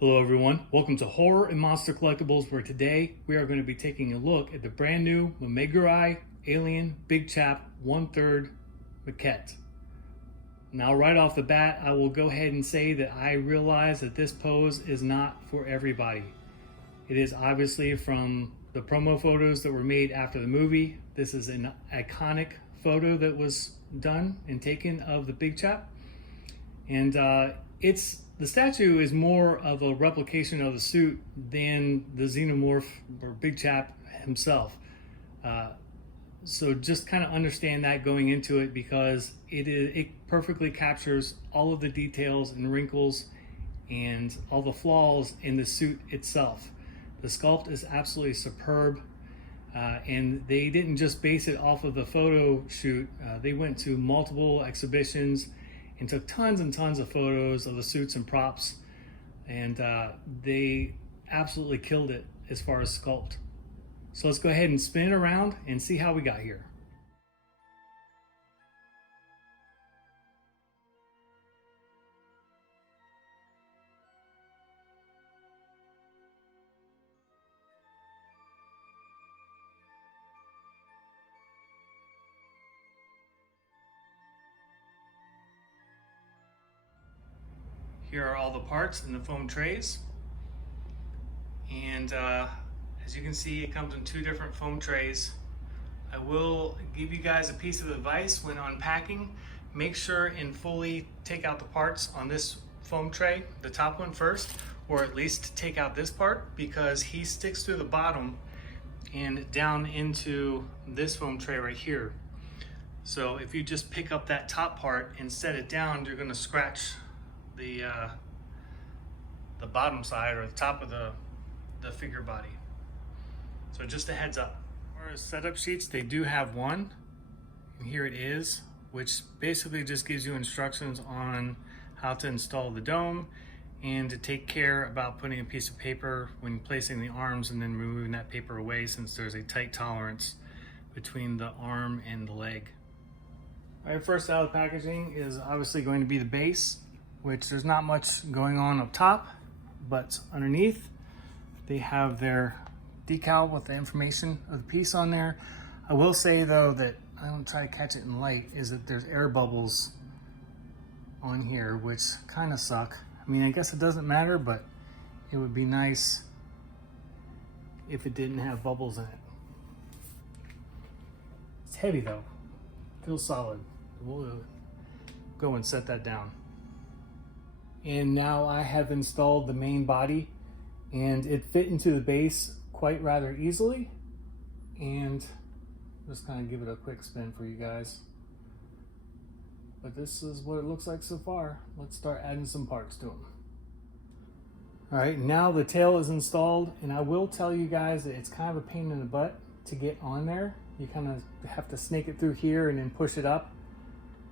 Hello everyone, welcome to Horror and Monster Collectibles, where today we are going to be taking a look at the brand new Mamegyorai Alien Big Chap 1/3 maquette. Now right off the bat, I will go ahead and say that I realize that this pose is not for everybody. It is obviously from the promo photos that were made after the movie. This is an iconic photo that was done and taken of the Big Chap. And the statue is more of a replication of the suit than the xenomorph or Big Chap himself. So just kind of understand that going into it, because it perfectly captures all of the details and wrinkles and all the flaws in the suit itself. The sculpt is absolutely superb. And they didn't just base it off of the photo shoot. They went to multiple exhibitions and took tons and tons of photos of the suits and props, and they absolutely killed it as far as sculpt. So let's go ahead and spin it around and see how we got here. Here are all the parts in the foam trays. And as you can see, it comes in two different foam trays. I will give you guys a piece of advice when unpacking. Make sure and fully take out the parts on this foam tray, the top one first, or at least take out this part, because he sticks through the bottom and down into this foam tray right here. So if you just pick up that top part and set it down, you're going to scratch the bottom side or the top of the figure body. So just a heads up. As far as setup sheets, they do have one, and here it is, which basically just gives you instructions on how to install the dome and to take care about putting a piece of paper when placing the arms and then removing that paper away, since there's a tight tolerance between the arm and the leg. All right, first out of the packaging is obviously going to be the base, which there's not much going on up top, but underneath they have their decal with the information of the piece on there. I will say though that I don't try to catch it in light, is that there's air bubbles on here, which kind of suck. I mean, I guess it doesn't matter, but it would be nice if it didn't have bubbles in it. It's heavy though, feels solid. We'll go and set that down. And now I have installed the main body, and it fit into the base quite rather easily. And just kind of give it a quick spin for you guys. But this is what it looks like so far. Let's start adding some parts to them. All right, now the tail is installed, and I will tell you guys that it's kind of a pain in the butt to get on there. You kind of have to snake it through here and then push it up.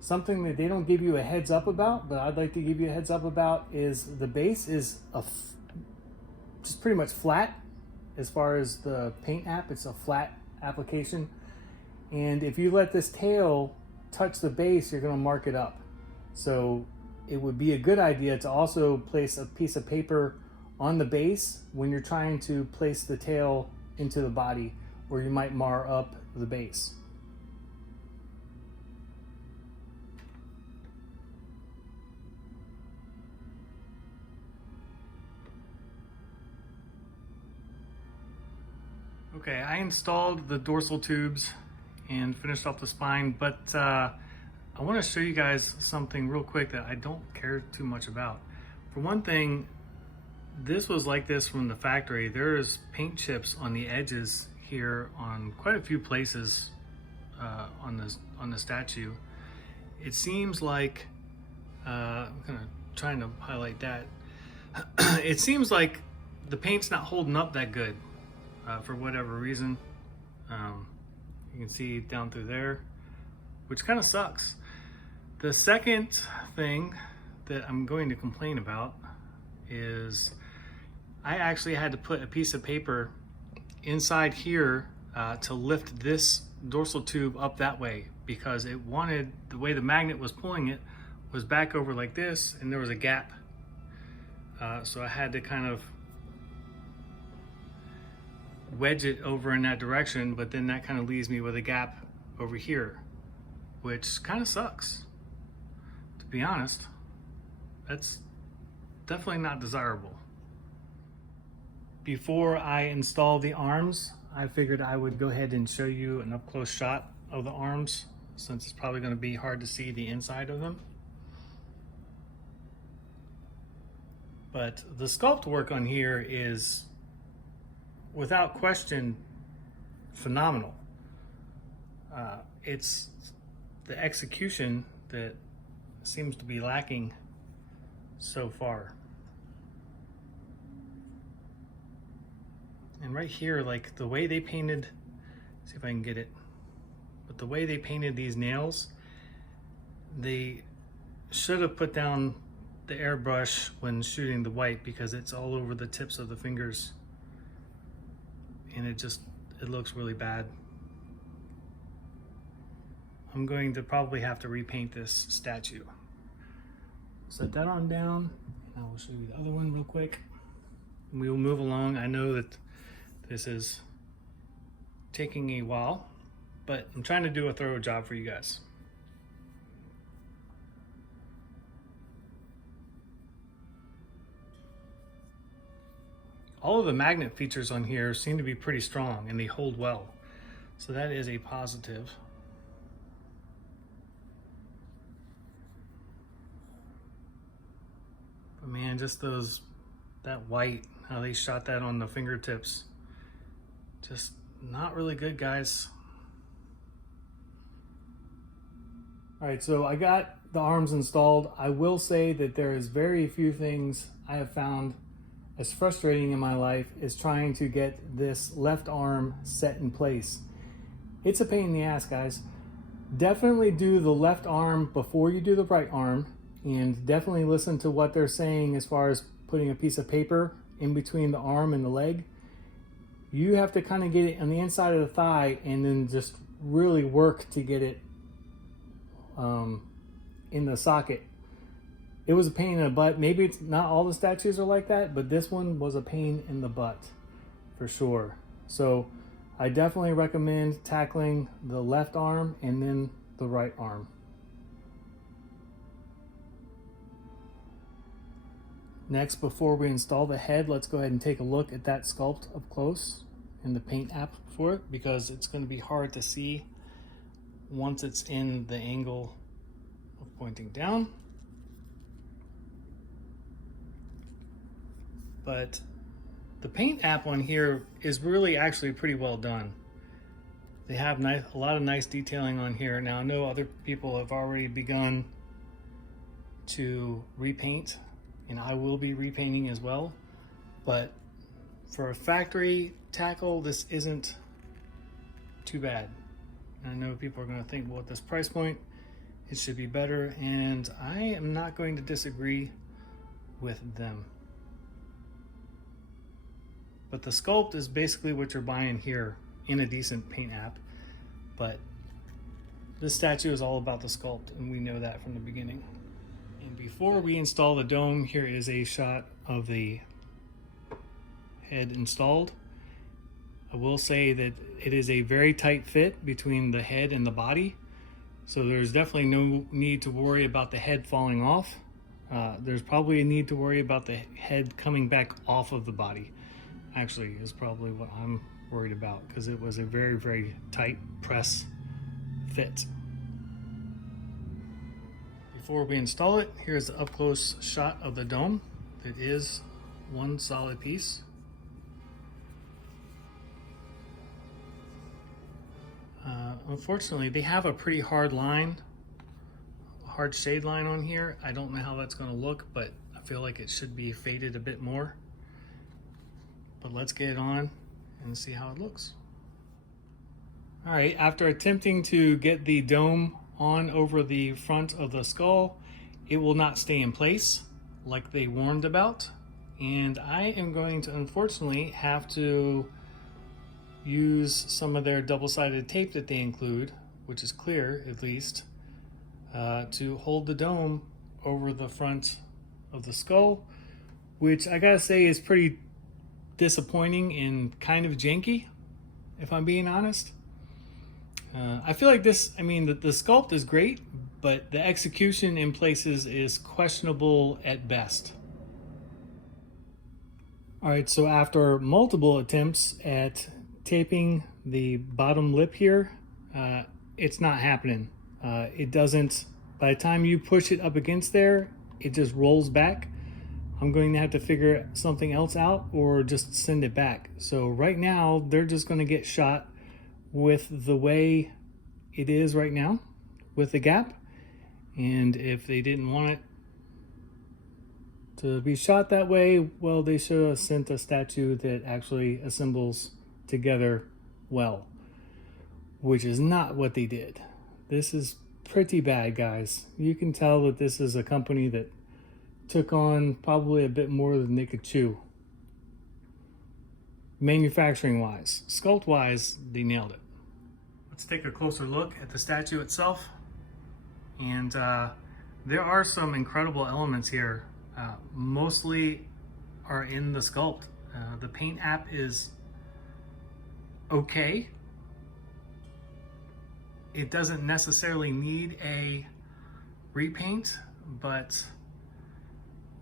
Something that they don't give you a heads up about, but I'd like to give you a heads up about, is the base is just pretty much flat. As far as the paint app, it's a flat application. And if you let this tail touch the base, you're gonna mark it up. So it would be a good idea to also place a piece of paper on the base when you're trying to place the tail into the body, where you might mar up the base. Okay, I installed the dorsal tubes and finished off the spine, but I want to show you guys something real quick that I don't care too much about. For one thing, this was like this from the factory. There's paint chips on the edges here on quite a few places on the statue. It seems like, I'm trying to highlight that. It seems like the paint's not holding up that good. For whatever reason. You can see down through there, which kind of sucks. The second thing that I'm going to complain about is I actually had to put a piece of paper inside here to lift this dorsal tube up that way, because it wanted, the way the magnet was pulling it was back over like this, and there was a gap So I had to kind of wedge it over in that direction, but then that kind of leaves me with a gap over here, which kind of sucks, to be honest. That's definitely not desirable. Before I install the arms, I figured I would go ahead and show you an up-close shot of the arms, since it's probably going to be hard to see the inside of them. But the sculpt work on here is, without question, phenomenal. It's the execution that seems to be lacking so far. And right here, like the way they painted, see if I can get it, but the way they painted these nails, they should have put down the airbrush when shooting the white, because it's all over the tips of the fingers and it looks really bad. I'm going to probably have to repaint this statue. Set that on down, and I will show you the other one real quick. We will move along. I know that this is taking a while, but I'm trying to do a thorough job for you guys. All of the magnet features on here seem to be pretty strong and they hold well. So that is a positive. But man, just that white, how they shot that on the fingertips, just not really good, guys. All right, so I got the arms installed. I will say that there is very few things I have found as frustrating in my life as trying to get this left arm set in place. It's a pain in the ass, guys. Definitely do the left arm before you do the right arm, and definitely listen to what they're saying as far as putting a piece of paper in between the arm and the leg. You have to kind of get it on the inside of the thigh and then just really work to get it in the socket. It was a pain in the butt. Maybe it's not all the statues are like that, but this one was a pain in the butt for sure. So I definitely recommend tackling the left arm and then the right arm. Next, before we install the head, let's go ahead and take a look at that sculpt up close in the paint app for it, because it's going to be hard to see once it's in the angle of pointing down. But the paint app on here is really actually pretty well done. They have a lot of nice detailing on here. Now I know other people have already begun to repaint, and I will be repainting as well. But for a factory tackle, this isn't too bad. I know people are going to think, well, at this price point, it should be better, and I am not going to disagree with them. But the sculpt is basically what you're buying here in a decent paint app. But this statue is all about the sculpt, and we know that from the beginning. And before we install the dome, here is a shot of the head installed. I will say that it is a very tight fit between the head and the body. So there's definitely no need to worry about the head falling off. There's probably a need to worry about the head coming back off of the body. Actually, is probably what I'm worried about, because it was a very, very tight press fit. Before we install it, here's the up-close shot of the dome. It is one solid piece. Unfortunately, they have a pretty hard line, hard shade line on here. I don't know how that's going to look, but I feel like it should be faded a bit more. But let's get it on and see how it looks. All right, after attempting to get the dome on over the front of the skull, it will not stay in place like they warned about. And I am going to unfortunately have to use some of their double-sided tape that they include, which is clear at least, to hold the dome over the front of the skull, which I gotta say is pretty disappointing and kind of janky, if I'm being honest. I feel like this, I mean, the sculpt is great, but the execution in places is questionable at best. All right, so after multiple attempts at taping the bottom lip here, it's not happening. It doesn't, by the time you push it up against there, it just rolls back. I'm going to have to figure something else out or just send it back. So right now, they're just going to get shot with the way it is right now, with the gap. And if they didn't want it to be shot that way, well, they should have sent a statue that actually assembles together well, which is not what they did. This is pretty bad, guys. You can tell that this is a company that took on probably a bit more than they could chew. Manufacturing wise, sculpt wise, they nailed it. Let's take a closer look at the statue itself. And there are some incredible elements here. Mostly are in the sculpt. The paint app is okay. It doesn't necessarily need a repaint, but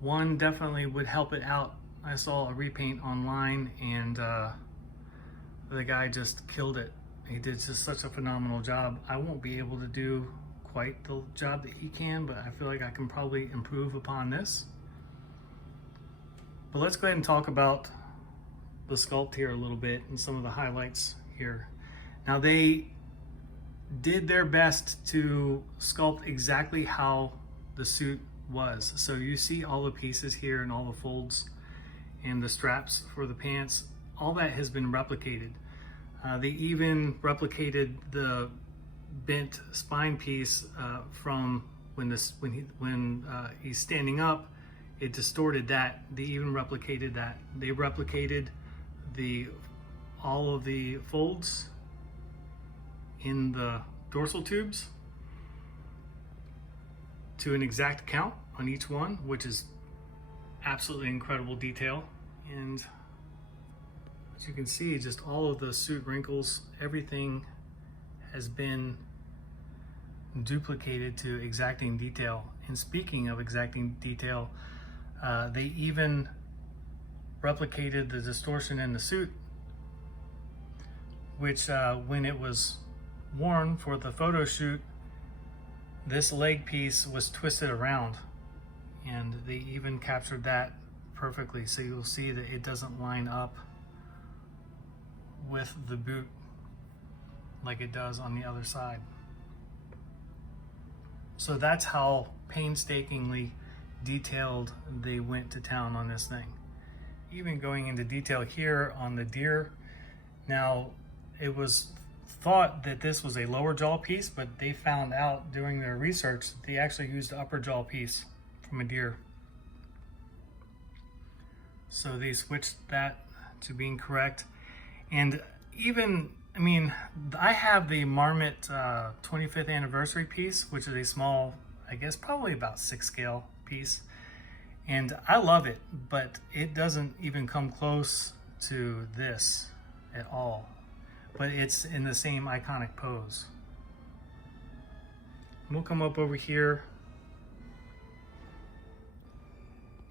one definitely would help it out. I saw a repaint online and the guy just killed it. He did just such a phenomenal job. I won't be able to do quite the job that he can, but I feel like I can probably improve upon this. But let's go ahead and talk about the sculpt here a little bit and some of the highlights here. Now, they did their best to sculpt exactly how the suit was. So you see all the pieces here and all the folds and the straps for the pants. All that has been replicated. They even replicated the bent spine piece from when he's standing up. It distorted that. They even replicated that. They replicated all of the folds in the dorsal tubes to an exact count on each one, which is absolutely incredible detail. And as you can see, just all of the suit wrinkles, everything has been duplicated to exacting detail. And speaking of exacting detail, they even replicated the distortion in the suit, which when it was worn for the photo shoot, this leg piece was twisted around, and they even captured that perfectly. So you'll see that it doesn't line up with the boot like it does on the other side. So that's how painstakingly detailed they went to town on this thing. Even going into detail here on the deer. Now, it was thought that this was a lower jaw piece, but they found out during their research that they actually used the upper jaw piece from a deer. So they switched that to being correct. And even, I mean, I have the Marmot 25th anniversary piece, which is a small, I guess probably about 6 scale piece. And I love it, but it doesn't even come close to this at all. But it's in the same iconic pose. We'll come up over here.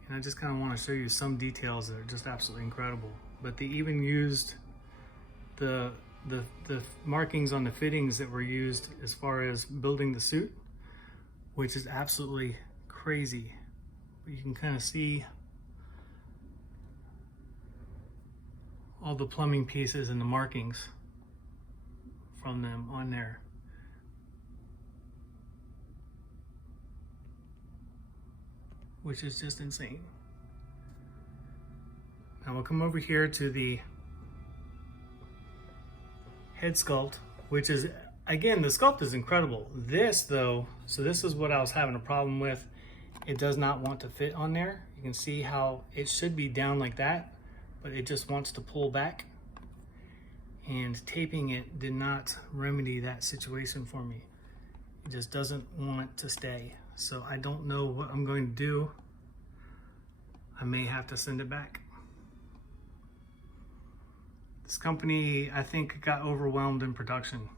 And I just kind of want to show you some details that are just absolutely incredible. But they even used the markings on the fittings that were used as far as building the suit, which is absolutely crazy. But you can kind of see all the plumbing pieces and the markings from them on there. Which is just insane. Now we'll come over here to the head sculpt, which is, again, the sculpt is incredible. This though, so this is what I was having a problem with. It does not want to fit on there. You can see how it should be down like that, but it just wants to pull back. And taping it did not remedy that situation for me. It just doesn't want to stay. So I don't know what I'm going to do. I may have to send it back. This company, I think, got overwhelmed in production.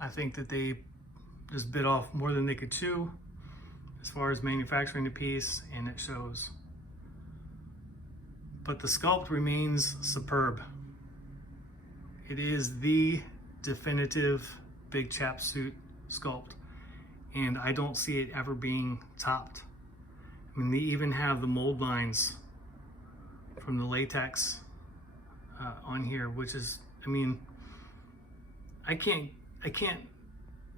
I think that they just bit off more than they could chew as far as manufacturing the piece, and it shows. But the sculpt remains superb. It is the definitive Big Chap suit sculpt, and I don't see it ever being topped. I mean, they even have the mold lines from the latex on here, which is, I mean, I can't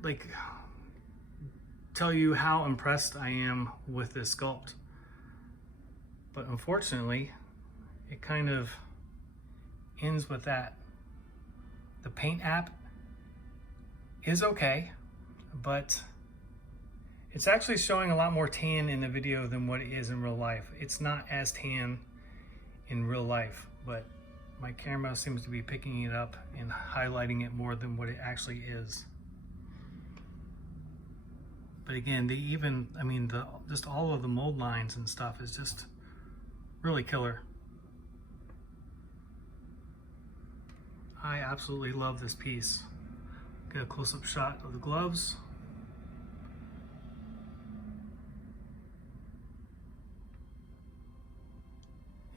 like tell you how impressed I am with this sculpt. But unfortunately, it kind of ends with that. The paint app is okay, but it's actually showing a lot more tan in the video than what it is in real life. It's not as tan in real life, but my camera seems to be picking it up and highlighting it more than what it actually is. But again, they even, I mean, just all of the mold lines and stuff is just really killer. I absolutely love this piece. Get a close-up shot of the gloves.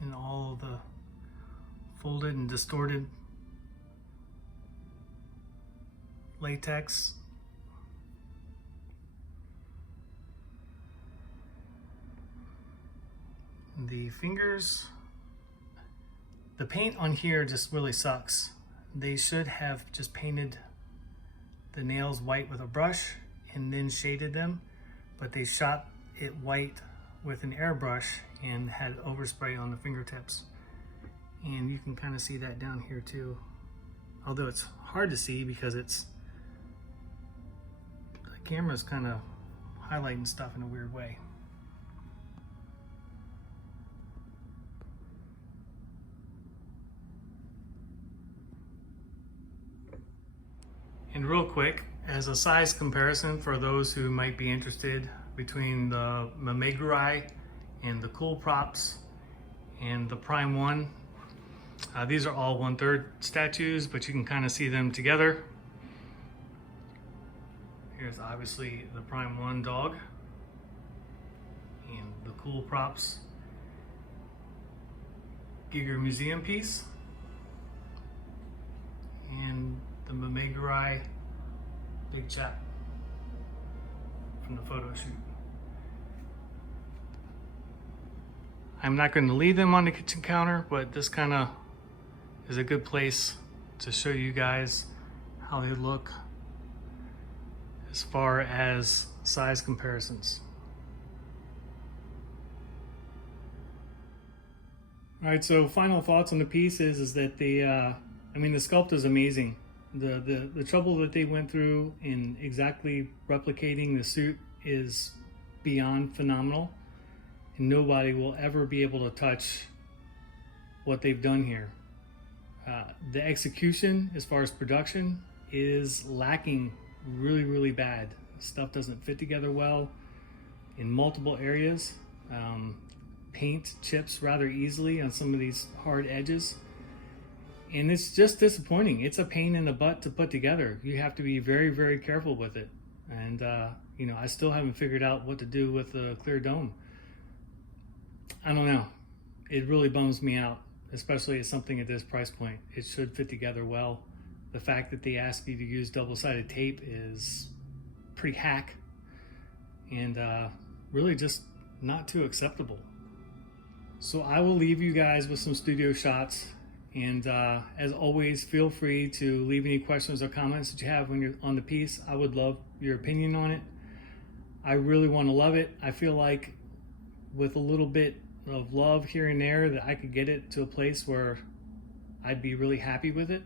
And all of the folded and distorted latex. The fingers, the paint on here just really sucks. They should have just painted the nails white with a brush and then shaded them, but they shot it white with an airbrush and had overspray on the fingertips. And you can kind of see that down here too. Although it's hard to see because the camera's kind of highlighting stuff in a weird way. And real quick, as a size comparison for those who might be interested, between the Mamegyorai and the Cool Props and the Prime 1, these are all 1/3 statues, but you can kind of see them together. Here's obviously the Prime 1 dog and the Cool Props Giger Museum piece, and the Mamegyorai Big Chap from the photo shoot. I'm not going to leave them on the kitchen counter, but this kind of is a good place to show you guys how they look as far as size comparisons. All right, so final thoughts on the piece is that the sculpt is amazing. The trouble that they went through in exactly replicating the suit is beyond phenomenal, and nobody will ever be able to touch what they've done here. The execution as far as production is lacking really, really bad. Stuff doesn't fit together well in multiple areas. Paint chips rather easily on some of these hard edges. And it's just disappointing. It's a pain in the butt to put together. You have to be very, very careful with it. And, I still haven't figured out what to do with the clear dome. I don't know. It really bums me out, especially at something at this price point. It should fit together well. The fact that they ask you to use double-sided tape is pretty hack and really just not too acceptable. So I will leave you guys with some studio shots. And as always, feel free to leave any questions or comments that you have when you're on the piece. I would love your opinion on it. I really want to love it. I feel like with a little bit of love here and there that I could get it to a place where I'd be really happy with it.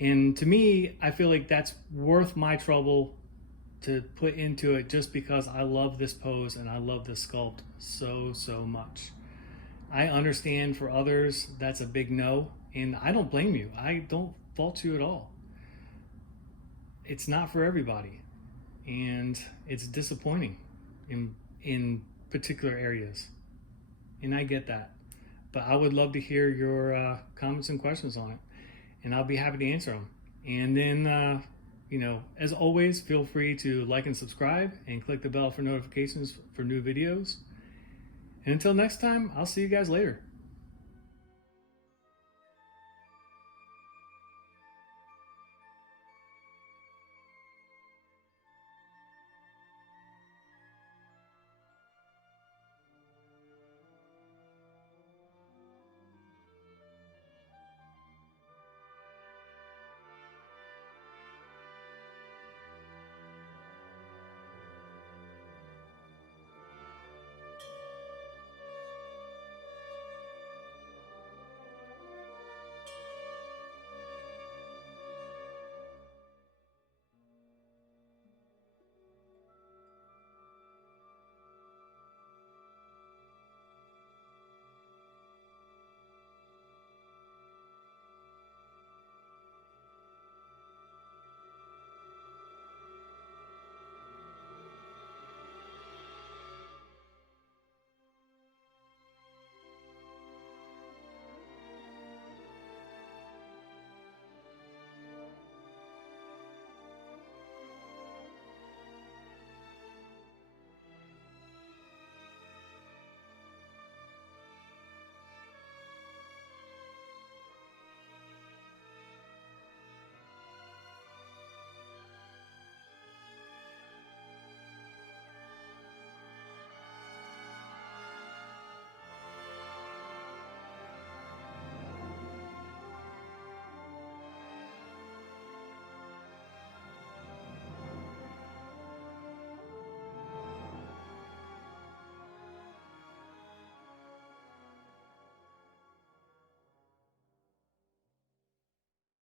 And to me, I feel like that's worth my trouble to put into it just because I love this pose and I love this sculpt so much. I understand for others that's a big no, and I don't blame you. I don't fault you at all. It's not for everybody. and it's disappointing in particular areas, and I get that. But I would love to hear your comments and questions on it, and I'll be happy to answer them. And then, as always, feel free to like and subscribe and click the bell for notifications for new videos. And until next time, I'll see you guys later.